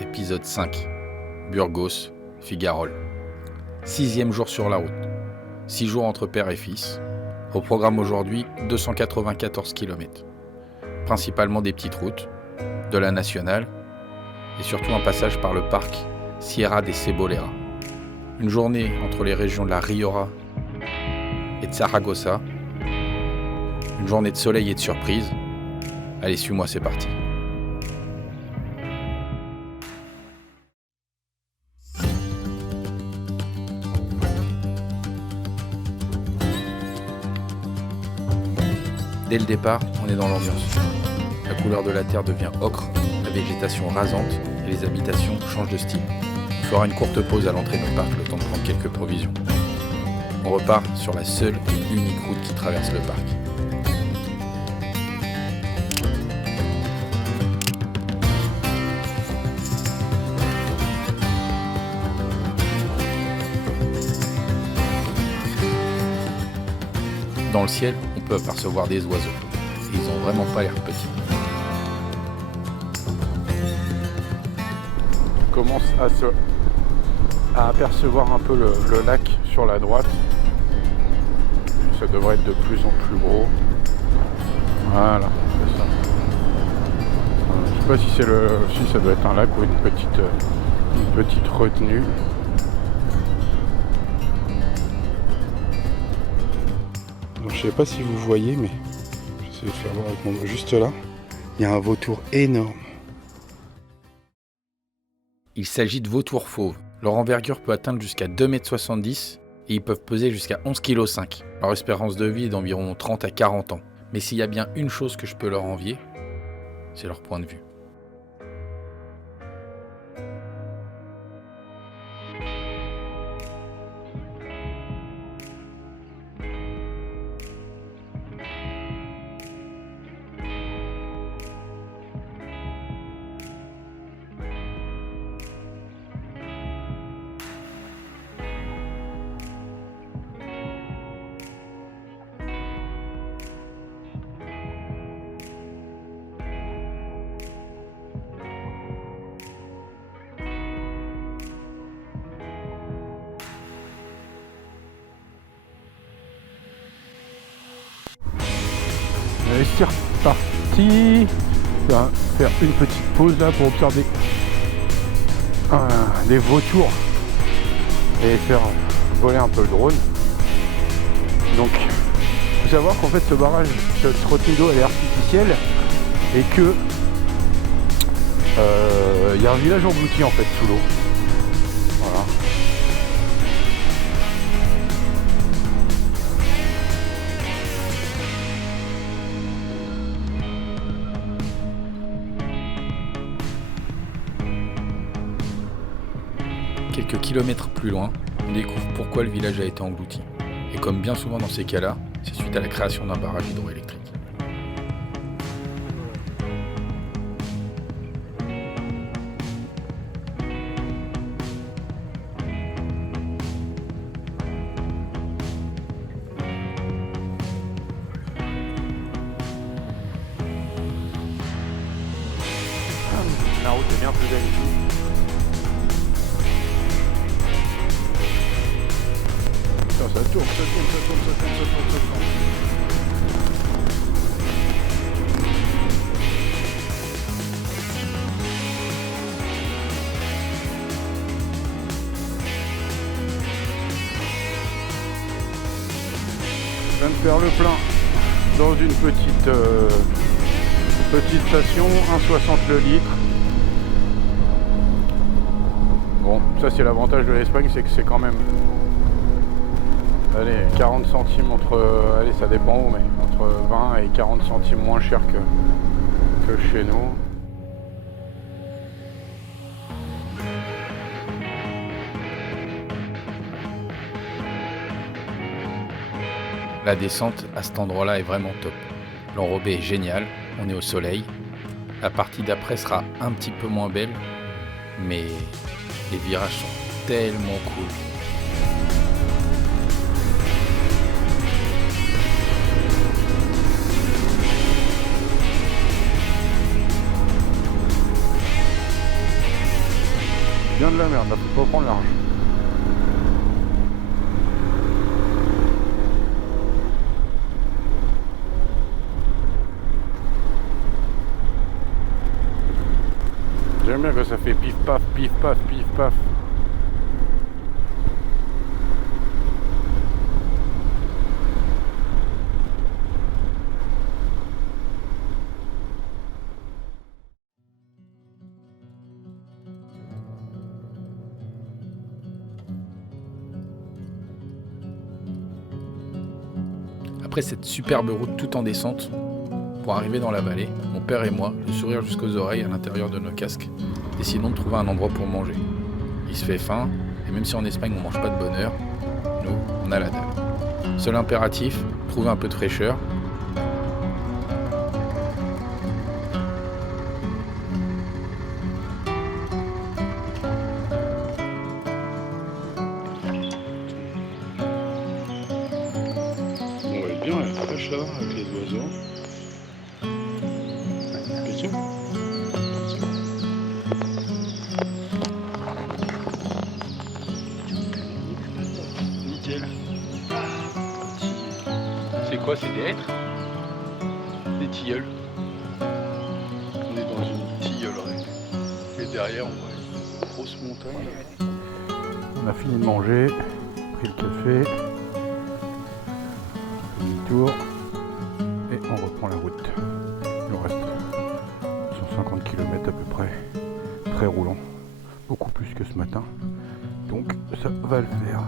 épisode 5, Burgos, Figarol. 6e jour sur la route, 6 jours entre père et fils. Au programme aujourd'hui, 294 km. Principalement des petites routes, de la nationale, et surtout un passage par le parc Sierra de Cebolera. Une journée entre les régions de la Rioja et de Saragossa. Une journée de soleil et de surprise. Allez, suis-moi, c'est parti. Dès le départ, on est dans l'ambiance. La couleur de la terre devient ocre, la végétation rasante et les habitations changent de style. Il fera une courte pause à l'entrée du parc, le temps de prendre quelques provisions. On repart sur la seule et unique route qui traverse le parc. Dans le ciel, on peut apercevoir des oiseaux. Et ils ont vraiment pas l'air petits. On commence à apercevoir un peu le lac sur la droite. Ça devrait être de plus en plus gros. Voilà, c'est ça. Je sais pas si ça doit être un lac ou une petite retenue. Je sais pas si vous voyez, mais j'essaie de faire voir avec mon doigt. Juste là, il y a un vautour énorme. Il s'agit de vautours fauves. Leur envergure peut atteindre jusqu'à 2,70 m et ils peuvent peser jusqu'à 11,5 kg. Leur espérance de vie est d'environ 30 à 40 ans. Mais s'il y a bien une chose que je peux leur envier, c'est leur point de vue. Et c'est reparti. Faire une petite pause là pour observer des vautours et faire voler un peu le drone. Donc, il faut savoir qu'en fait ce barrage, cette retenue d'eau elle est artificielle et que il y a un village englouti en fait sous l'eau. Voilà. Quelques kilomètres plus loin, on découvre pourquoi le village a été englouti. Et comme bien souvent dans ces cas-là, c'est suite à la création d'un barrage hydroélectrique. La route est bien plus belle ici. Ça tourne. Je viens de faire le plein dans une petite station, 1,60 le litre. Bon, ça c'est l'avantage de l'Espagne, c'est que c'est quand même 40 centimes allez, ça dépend où, mais entre 20 et 40 centimes moins cher que chez nous. La descente à cet endroit-là est vraiment top. L'enrobé est génial, on est au soleil. La partie d'après sera un petit peu moins belle, mais les virages sont tellement cool. bien de la merde, là faut pas prendre large. J'aime bien que ça fait pif paf, pif paf, pif paf. Après cette superbe route tout en descente, pour arriver dans la vallée, mon père et moi, le sourire jusqu'aux oreilles à l'intérieur de nos casques, décidons de trouver un endroit pour manger. Il se fait faim, et même si en Espagne on mange pas de bonne heure, nous, on a la dalle. Seul impératif, trouver un peu de fraîcheur. On va bien, elle est fraîche là, avec les oiseaux. Question ? Nickel. C'est quoi, c'est des hêtres ? Des tilleuls. On est dans une tilleulerie. Et derrière, on voit une grosse montagne. On a fini de manger, pris le café. Tour et on reprend la route. Il nous reste 150 km à peu près, très roulant, beaucoup plus que ce matin, donc ça va le faire.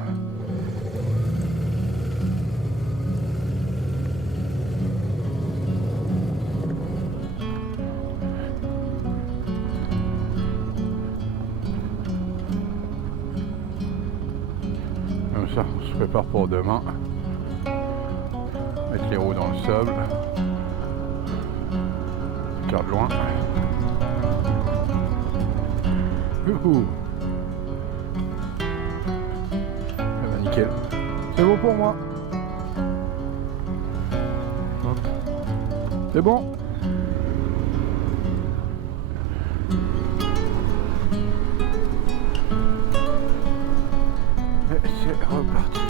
Comme ça, on se prépare pour demain. Mettre les roues dans le sable. Regarde loin. Youhou. Ah bah nickel. C'est bon pour moi. Hop. C'est bon. Et c'est reparti.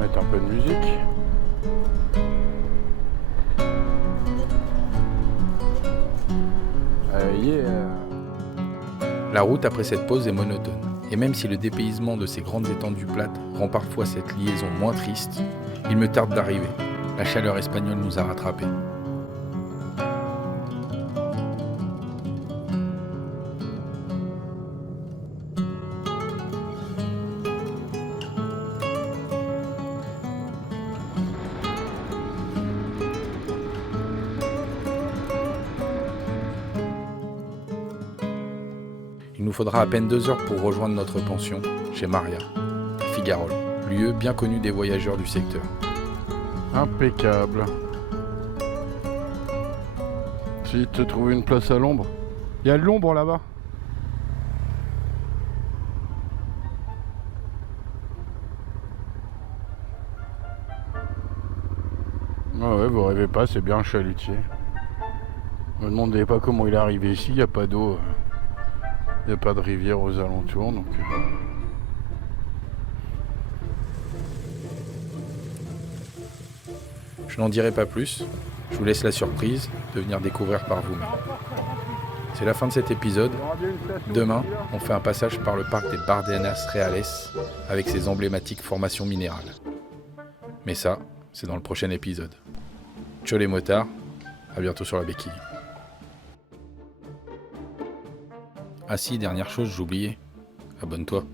Mettre un peu de musique. La route après cette pause est monotone. Et même si le dépaysement de ces grandes étendues plates rend parfois cette liaison moins triste, il me tarde d'arriver. La chaleur espagnole nous a rattrapés. Il nous faudra à peine 2 heures pour rejoindre notre pension, chez Maria, à Figuerolles, lieu bien connu des voyageurs du secteur. Impeccable. Si tu trouves une place à l'ombre. Il y a de l'ombre là-bas. Ah ouais, vous rêvez pas, c'est bien un chalutier. Ne me demandez pas comment il est arrivé ici, il n'y a pas d'eau. Il n'y a pas de rivière aux alentours, donc... Je n'en dirai pas plus, je vous laisse la surprise de venir découvrir par vous-même. C'est la fin de cet épisode. Demain, on fait un passage par le parc des Bardenas Reales avec ses emblématiques formations minérales. Mais ça, c'est dans le prochain épisode. Ciao les motards, à bientôt sur la béquille. Ah si, dernière chose, j'oubliais. Abonne-toi.